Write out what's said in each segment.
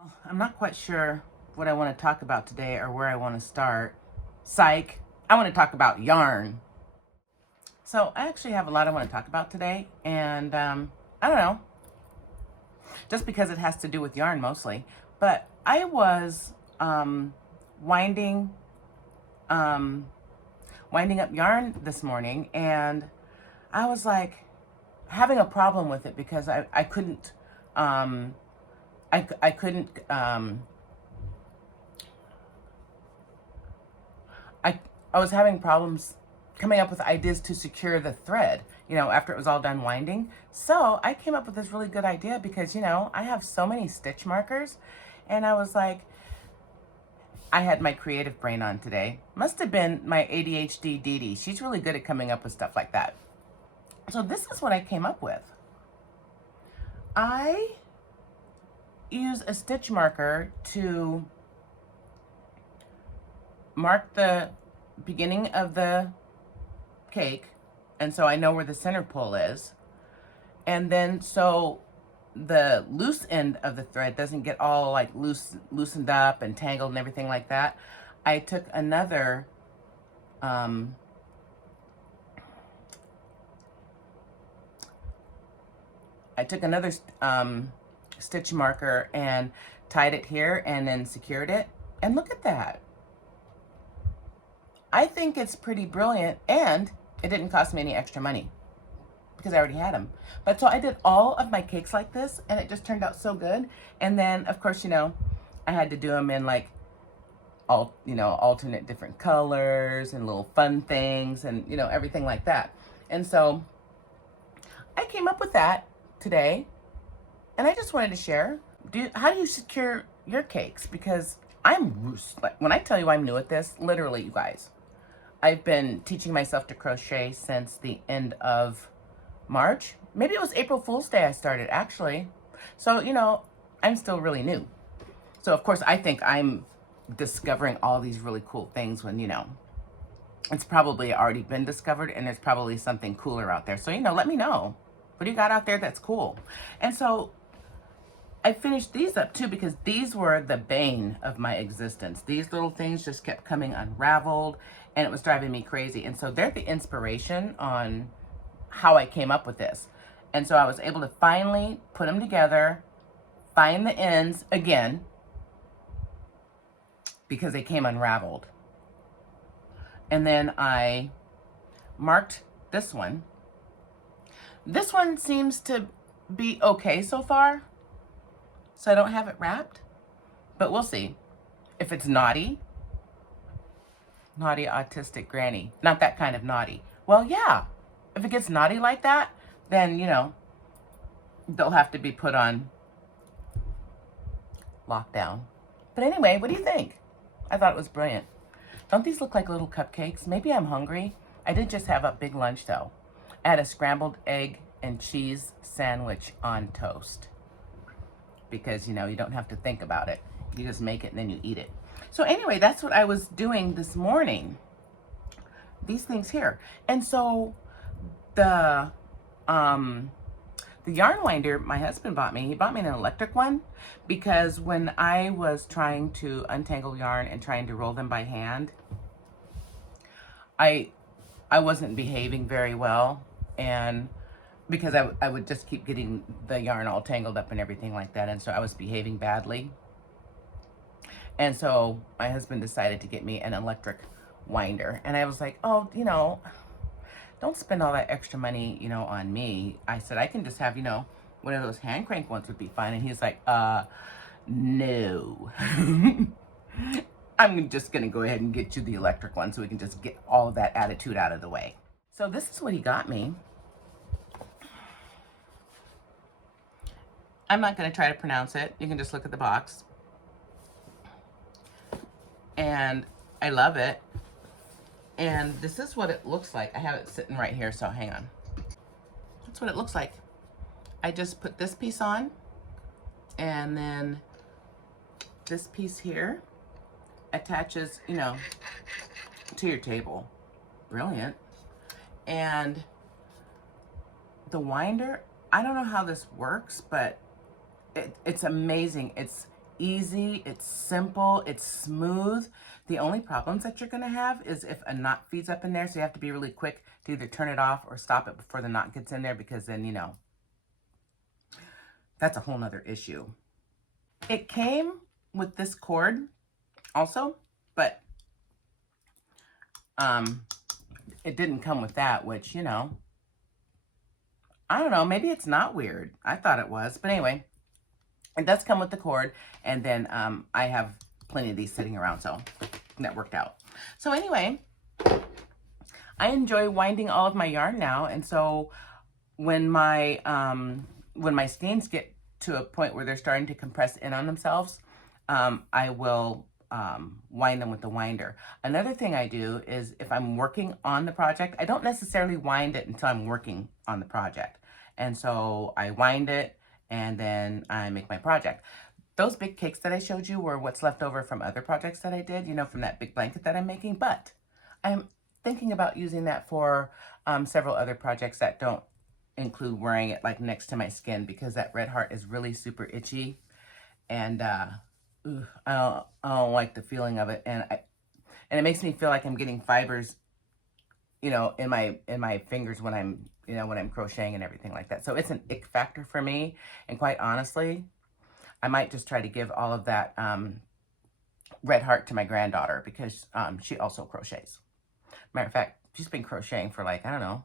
I'm not quite sure what I want to talk about today or where I want to start. Psych. I want to talk about yarn. So I actually have a lot I want to talk about today, and I don't know, just because it has to do with yarn mostly. But I was winding um, winding up yarn this morning, and I was like having a problem with it because I couldn't I couldn't I I was having problems coming up with ideas to secure the thread, after it was all done winding. So I came up with this really good idea because, I have so many stitch markers, and I was like, I had my creative brain on today. Must have been my ADHD Dee Dee. She's really good at coming up with stuff like that. So this is what I came up with. I use a stitch marker to mark the beginning of the cake, and so I know where the center pole is. And then so the loose end of the thread doesn't get all like loosened up and tangled and everything like that. I took another stitch marker and tied it here and then secured it. And look at that. I think it's pretty brilliant, and it didn't cost me any extra money because I already had them. But so I did all of my cakes like this, and it just turned out so good. And then, of course, I had to do them in like alternate different colors and little fun things and, everything like that. And so I came up with that today, and I just wanted to share. How do you secure your cakes? Because when I tell you I'm new at this, literally, you guys, I've been teaching myself to crochet since the end of March. Maybe it was April Fool's Day I started, actually. So, I'm still really new. So, of course, I think I'm discovering all these really cool things when, it's probably already been discovered, and there's probably something cooler out there. So, let me know. What do you got out there that's cool? And so I finished these up too because these were the bane of my existence. These little things just kept coming unraveled, and it was driving me crazy. And so they're the inspiration on how I came up with this. And so I was able to finally put them together, find the ends again, because they came unraveled. And then I marked this one. This one seems to be okay so far, so I don't have it wrapped, but we'll see. If it's naughty autistic granny, not that kind of naughty. Well, yeah, if it gets naughty like that, then, they'll have to be put on lockdown. But anyway, what do you think? I thought it was brilliant. Don't these look like little cupcakes? Maybe I'm hungry. I did just have a big lunch though. I had a scrambled egg and cheese sandwich on toast. Because, you don't have to think about it. You just make it and then you eat it. So anyway, that's what I was doing this morning. These things here. And so the yarn winder my husband bought me, he bought me an electric one, because when I was trying to untangle yarn and trying to roll them by hand, I wasn't behaving very well, and because I would just keep getting the yarn all tangled up and everything like that, and so I was behaving badly. And so my husband decided to get me an electric winder, and I was like, oh, don't spend all that extra money, on me. I said, I can just have, one of those hand crank ones would be fine. And he's like, no. I'm just gonna go ahead and get you the electric one so we can just get all of that attitude out of the way. So this is what he got me. I'm not gonna try to pronounce it. You can just look at the box. And I love it. And this is what it looks like. I have it sitting right here, so hang on. That's what it looks like. I just put this piece on, and then this piece here attaches, to your table. Brilliant. And the winder, I don't know how this works, but it's amazing. It's easy, it's simple, it's smooth. The only problems that you're gonna have is if a knot feeds up in there, so you have to be really quick to either turn it off or stop it before the knot gets in there, because then, you know, that's a whole nother issue. It came with this cord also, but it didn't come with that, which, you know, I don't know, maybe it's not weird. I thought it was, but anyway, it does come with the cord, and then I have plenty of these sitting around, so that worked out. So anyway, I enjoy winding all of my yarn now, and so when my skeins get to a point where they're starting to compress in on themselves, I will wind them with the winder. Another thing I do is if I'm working on the project, I don't necessarily wind it until I'm working on the project. And so I wind it and then I make my project. Those big cakes that I showed you were what's left over from other projects that I did, you know, from that big blanket that I'm making. But I'm thinking about using that for several other projects that don't include wearing it like next to my skin, because that red heart is really super itchy, and I don't like the feeling of it, and it makes me feel like I'm getting fibers, you know, in my fingers when I'm, you know, when I'm crocheting and everything like that. So it's an ick factor for me, and quite honestly, I might just try to give all of that red heart to my granddaughter, because she also crochets. Matter of fact, she's been crocheting for like, I don't know,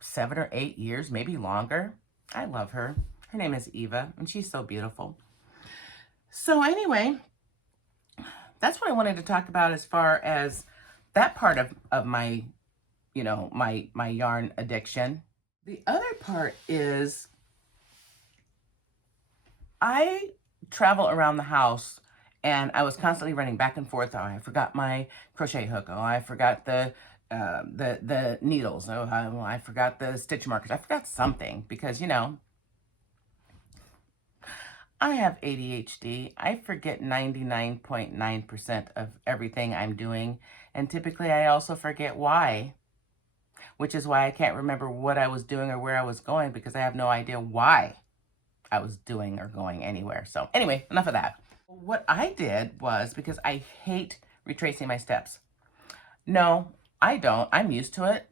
7 or 8 years, maybe longer. I love her. Her name is Eva, and she's so beautiful. So anyway, that's what I wanted to talk about as far as that part of my, you know, my yarn addiction. The other part is I travel around the house, and I was constantly running back and forth. Oh, I forgot my crochet hook. Oh, I forgot the needles. Oh, I forgot the stitch markers. I forgot something, because, you know, I have ADHD. I forget 99.9% of everything I'm doing, and typically I also forget why, which is why I can't remember what I was doing or where I was going, because I have no idea why I was doing or going anywhere. So anyway, enough of that. What I did was, because I hate retracing my steps. No, I don't. I'm used to it.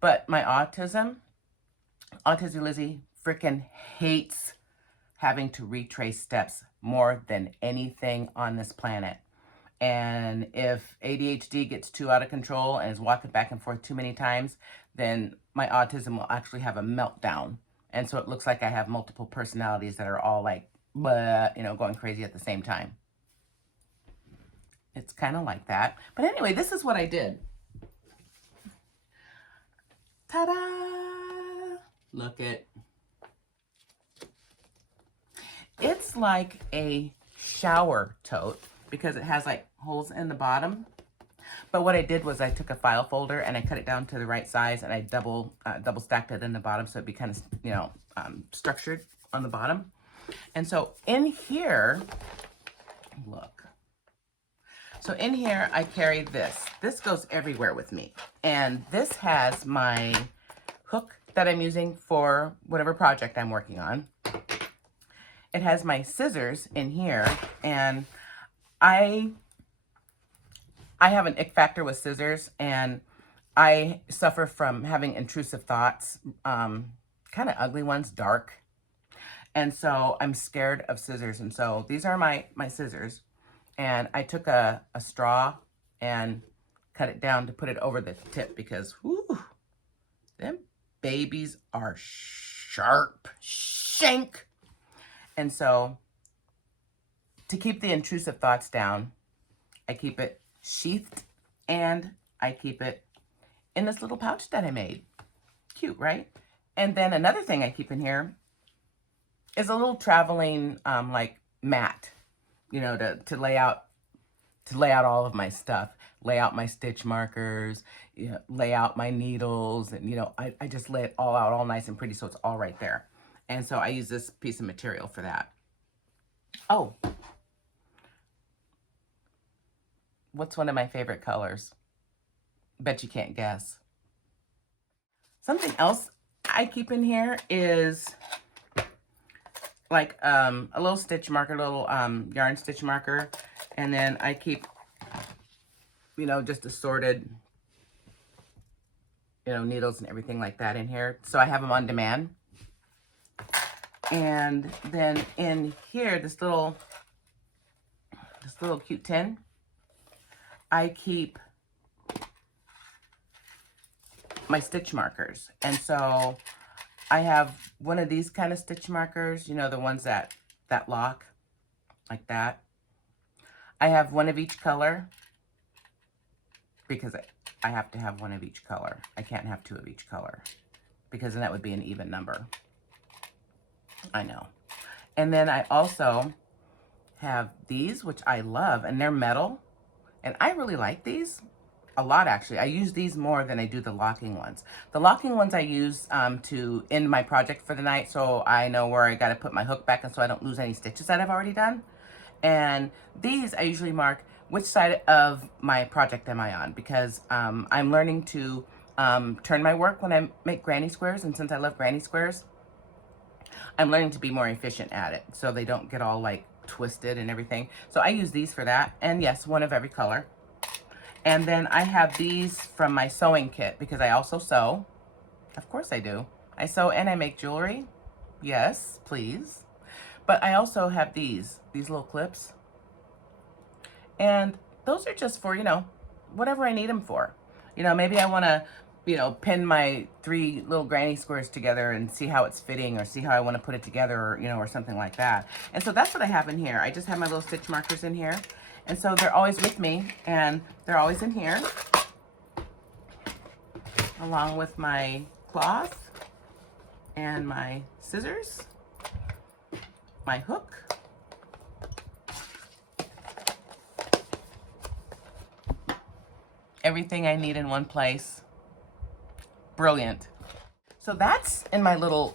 But my Autism Lizzie freaking hates having to retrace steps more than anything on this planet. And if ADHD gets too out of control and is walking back and forth too many times, then my autism will actually have a meltdown. And so it looks like I have multiple personalities that are all like, bleh, you know, going crazy at the same time. It's kind of like that. But anyway, this is what I did. Ta-da! Look it. It's like a shower tote, because it has like holes in the bottom. But what I did was I took a file folder and I cut it down to the right size, and I double stacked it in the bottom, so it'd be kind of, you know, structured on the bottom. And so in here, look. So in here, I carry this. This goes everywhere with me. And this has my hook that I'm using for whatever project I'm working on. It has my scissors in here, and I have an ick factor with scissors, and I suffer from having intrusive thoughts, kind of ugly ones, dark. And so I'm scared of scissors. And so these are my scissors. And I took a straw and cut it down to put it over the tip, because whoo, them babies are sharp, shank. And so to keep the intrusive thoughts down, I keep it sheathed, and I keep it in this little pouch that I made. Cute, right? And then another thing I keep in here is a little traveling like mat, you know, to lay out all of my stuff, lay out my stitch markers, you know, lay out my needles, and, you know, I just lay it all out all nice and pretty, so it's all right there. And so I use this piece of material for that. Oh, what's one of my favorite colors? Bet you can't guess. Something else I keep in here is like a little stitch marker, little yarn stitch marker. And then I keep, you know, just assorted, you know, needles and everything like that in here. So I have them on demand. And then in here, this little cute tin, I keep my stitch markers. And so I have one of these kind of stitch markers, you know, the ones that lock like that. I have one of each color because I have to have one of each color. I can't have two of each color because then that would be an even number. I know. And then I also have these, which I love, and they're metal. And I really like these a lot, actually. I use these more than I do the locking ones. The locking ones I use to end my project for the night, so I know where I got to put my hook back and so I don't lose any stitches that I've already done. And these I usually mark which side of my project am I on, because I'm learning to turn my work when I make granny squares, and since I love granny squares, I'm learning to be more efficient at it so they don't get all like twisted and everything. So I use these for that, and yes, one of every color. And then I have these from my sewing kit because I also sew. Of course I do. I sew and I make jewelry. Yes, please. But I also have these little clips. And those are just for, you know, whatever I need them for. You know, maybe I want to, you know, pin my 3 little granny squares together and see how it's fitting, or see how I want to put it together, or, you know, or something like that. And so that's what I have in here. I just have my little stitch markers in here. And so they're always with me, and they're always in here, along with my cloth and my scissors, my hook, everything I need in one place. Brilliant. So that's in my little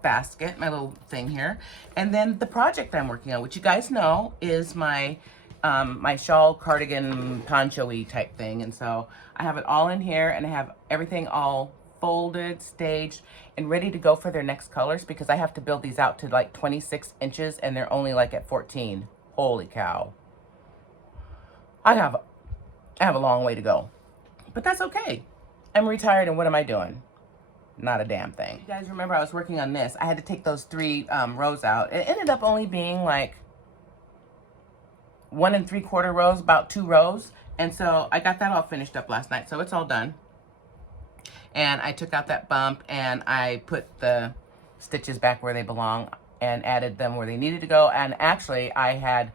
basket, my little thing here. And then the project I'm working on, which you guys know is my my shawl, cardigan, poncho-y type thing. And so I have it all in here, and I have everything all folded, staged, and ready to go for their next colors, because I have to build these out to like 26 inches and they're only like at 14. Holy cow. I have a long way to go, but that's okay. I'm retired, and what am I doing? Not a damn thing. You guys remember I was working on this. I had to take those 3 rows out. It ended up only being like 1 3/4 rows, about 2 rows. And so I got that all finished up last night. So it's all done. And I took out that bump, and I put the stitches back where they belong and added them where they needed to go. And actually I had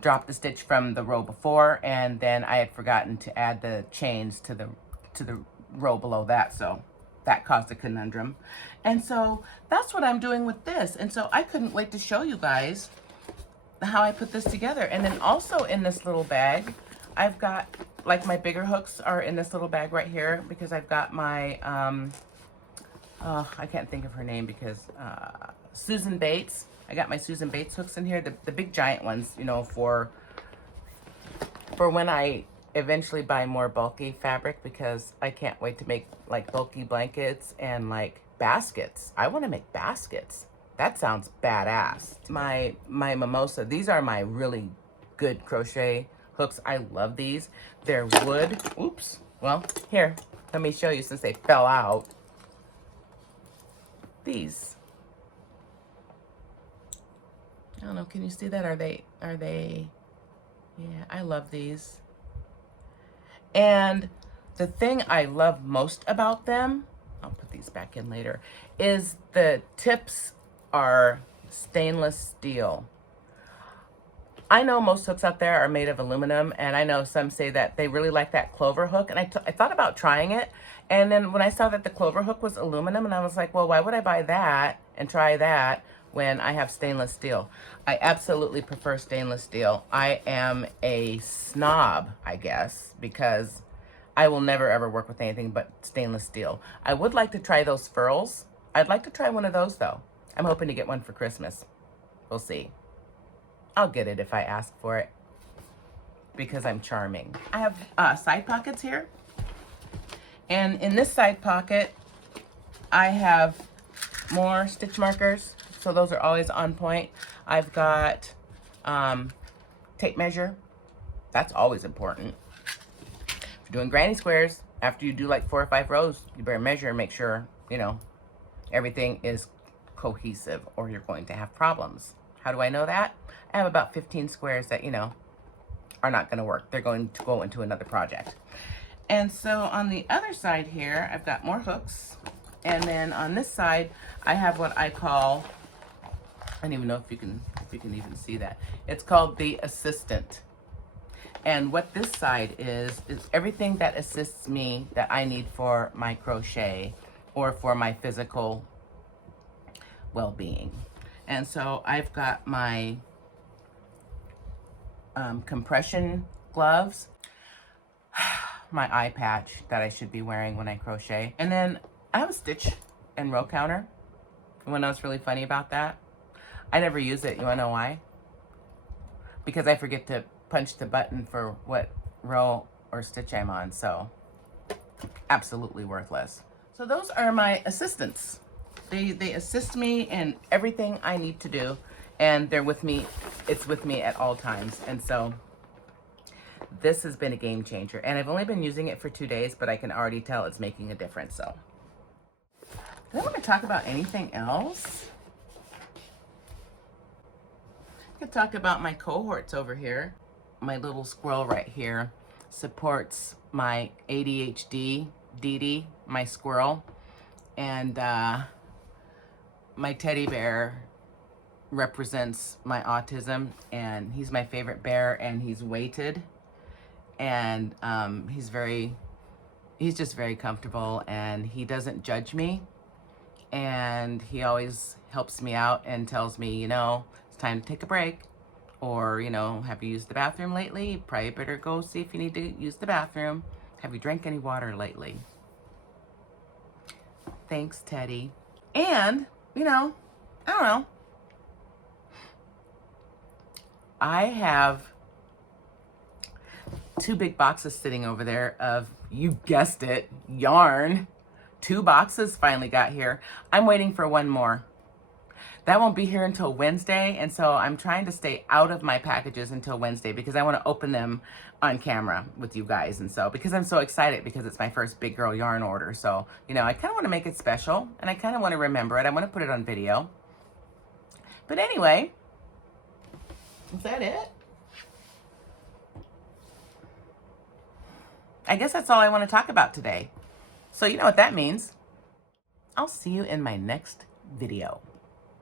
dropped the stitch from the row before, and then I had forgotten to add the chains to the row below that. So that caused a conundrum. And so that's what I'm doing with this. And so I couldn't wait to show you guys how I put this together. And then also in this little bag, I've got, like, my bigger hooks are in this little bag right here, because I've got my, I can't think of her name, because Susan Bates. I got my Susan Bates hooks in here, the big giant ones, you know, for when I eventually buy more bulky fabric, because I can't wait to make like bulky blankets and like baskets. I want to make baskets. That sounds badass. My mimosa, these are my really good crochet hooks. I love these. They're wood. Oops. Well, here, let me show you since they fell out. These. I don't know, can you see that? Are they, yeah, I love these. And the thing I love most about them, I'll put these back in later, is the tips are stainless steel. I know most hooks out there are made of aluminum, and I know some say that they really like that clover hook, and I thought about trying it, and then when I saw that the clover hook was aluminum, and I was like, well, why would I buy that and try that when I have stainless steel? I absolutely prefer stainless steel. I am a snob, I guess, because I will never ever work with anything but stainless steel. I would like to try those furls. I'd like to try one of those though. I'm hoping to get one for Christmas. We'll see. I'll get it if I ask for it, because I'm charming. I have side pockets here. And in this side pocket, I have more stitch markers. so those are always on point. I've got tape measure. That's always important. If you're doing granny squares, after you do like 4 or 5 rows, you better measure and make sure, you know, everything is cohesive, or you're going to have problems. How do I know that? I have about 15 squares that, you know, are not going to work. They're going to go into another project. And so on the other side here, I've got more hooks. And then on this side, I have what I call, I don't even know if you can even see that. It's called the assistant. And what this side is everything that assists me that I need for my crochet or for my physical well-being. And so I've got my compression gloves, my eye patch that I should be wearing when I crochet. And then I have a stitch and row counter. You wanna know what's really funny about that? I never use it. You wanna know why? Because I forget to punch the button for what row or stitch I'm on, so absolutely worthless. So those are my assistants. They assist me in everything I need to do, and they're with me. It's with me at all times. And so this has been a game changer, and I've only been using it for 2 days, but I can already tell it's making a difference. So do I want to talk about anything else? I could talk about my cohorts over here. My little squirrel right here supports my ADHD, Dee Dee, my squirrel, and my teddy bear represents my autism, and he's my favorite bear, and he's weighted, and he's just very comfortable, and he doesn't judge me, and he always helps me out and tells me, you know, it's time to take a break, or, you know, have you used the bathroom lately? Probably better go see if you need to use the bathroom. Have you drank any water lately? Thanks, Teddy. And, you know, I don't know. I have 2 big boxes sitting over there of, you guessed it, yarn. 2 boxes finally got here. I'm waiting for 1 more. That won't be here until Wednesday, and so I'm trying to stay out of my packages until Wednesday because I want to open them on camera with you guys. And so, because I'm so excited because it's my first big girl yarn order. So, you know, I kind of want to make it special, and I kind of want to remember it. I want to put it on video. But anyway, is that it? I guess that's all I want to talk about today. So you know what that means. I'll see you in my next video.